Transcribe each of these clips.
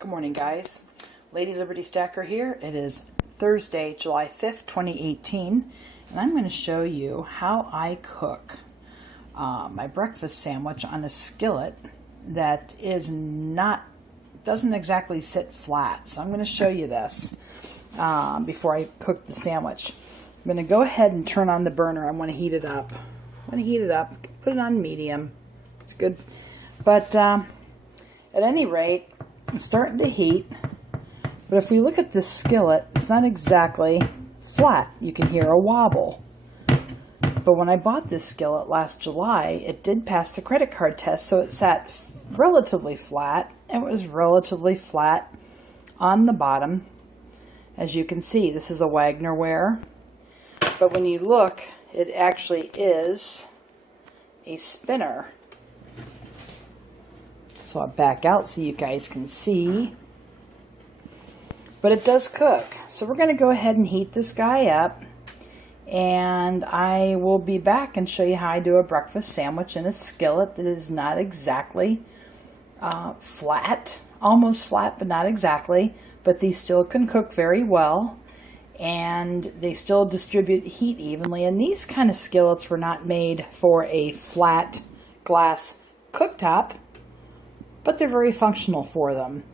Good morning, guys. LadyLibertyStacker here. It is Thursday, July 5th, 2018, and I'm going to show you how I cook my breakfast sandwich on a skillet that doesn't exactly sit flat. So I'm going to show you this before I cook the sandwich. I'm going to go ahead and turn on the burner. I want to heat it up. Put it on medium. It's good. But at any rate, it's starting to heat, but if we look at this skillet, it's not exactly flat. You can hear a wobble. But when I bought this skillet last July, it did pass the credit card test, so it sat relatively flat. It was relatively flat on the bottom. As you can see, this is a Wagner ware, but when you look, it actually is a spinner. So I'll back out so you guys can see. But it does cook. So we're going to go ahead and heat this guy up. And I will be back and show you how I do a breakfast sandwich in a skillet that is not exactly flat. Almost flat, but not exactly. But these still can cook very well. And they still distribute heat evenly. And these kind of skillets were not made for a flat glass cooktop, but they're very functional for them.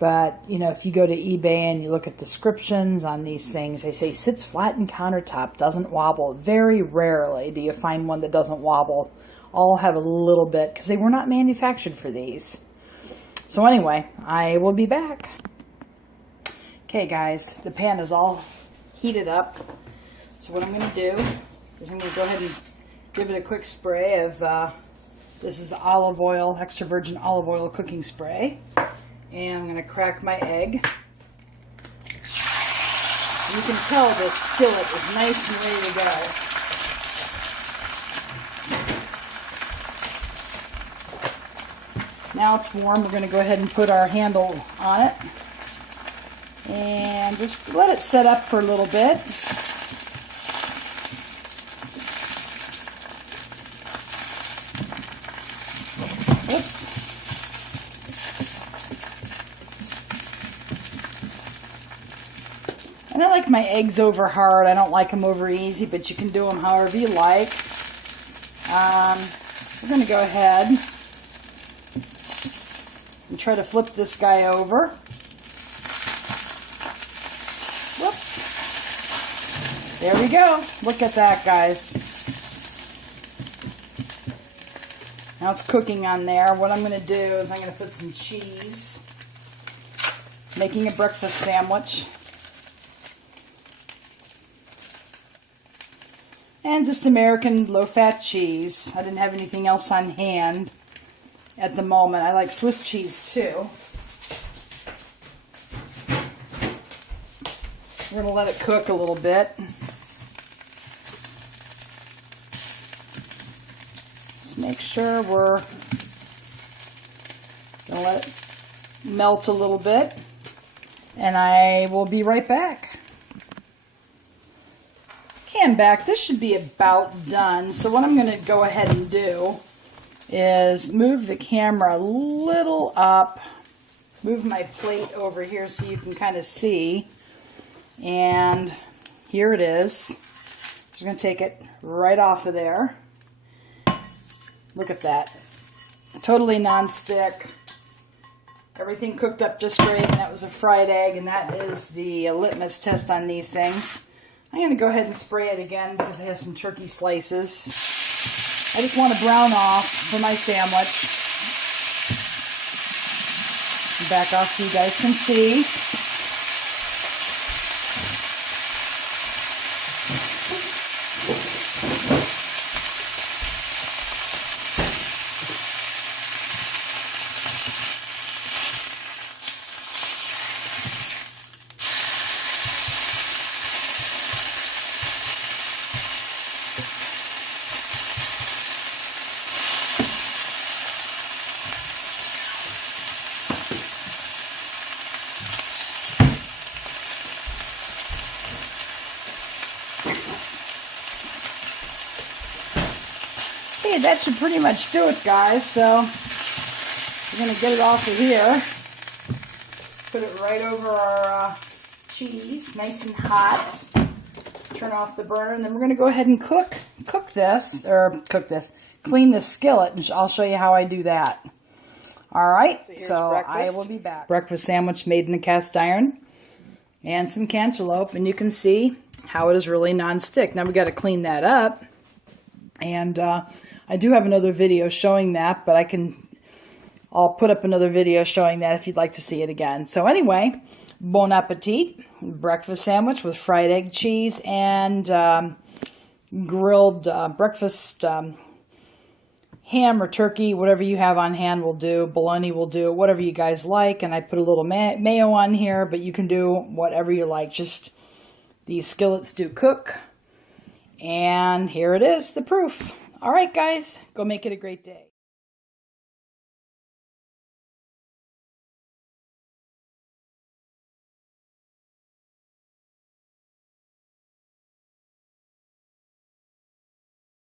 But, you know, if you go to eBay and you look at descriptions on these things, they say sits flat in countertop, doesn't wobble. Very rarely do you find one that doesn't wobble. All have a little bit because they were not manufactured for these. So anyway, I will be back. Okay, guys, the pan is all heated up. So what I'm going to do is I'm going to go ahead and give it a quick spray of this is olive oil, extra virgin olive oil cooking spray. And I'm going to crack my egg. You can tell this skillet is nice and ready to go. Now it's warm. We're going to go ahead and put our handle on it. And just let it set up for a little bit. And I like my eggs over hard. I don't like them over easy, but you can do them however you like. We're going to go ahead and try to flip this guy over. Whoops. There we go. Look at that, guys. Now it's cooking on there. What I'm going to do is I'm going to put some cheese. Making a breakfast sandwich. And just American low-fat cheese. I didn't have anything else on hand at the moment. I like Swiss cheese too. We're going to let it cook a little bit. Just make sure we're going to let it melt a little bit. And I will be right back. I'm back. This should be about done. So what I'm going to go ahead and do is move the camera a little up, move my plate over here so you can kind of see. And here it is. Just going to take it right off of there. Look at that. Totally non-stick. Everything cooked up just great. And that was a fried egg, and that is the litmus test on these things. I'm going to go ahead and spray it again because I have some turkey slices. I just want to brown off for my sandwich. Back off so you guys can see. Okay, that should pretty much do it, guys. So we're going to get it off of here. Put it right over our cheese, nice and hot. Turn off the burner, and then we're going to go ahead and clean this skillet, and I'll show you how I do that. All right, so I will be back. Breakfast sandwich made in the cast iron, and some cantaloupe, and you can see how it is really non-stick. Now we got to clean that up, and I do have another video showing that, but I'll put up another video showing that if you'd like to see it again. So anyway, bon appetit. Breakfast sandwich with fried egg cheese and grilled breakfast ham or turkey, whatever you have on hand will do. Bologna will do, whatever you guys like. And I put a little mayo on here, but you can do whatever you like. Just these skillets do cook. And here it is, the proof. All right, guys, go make it a great day.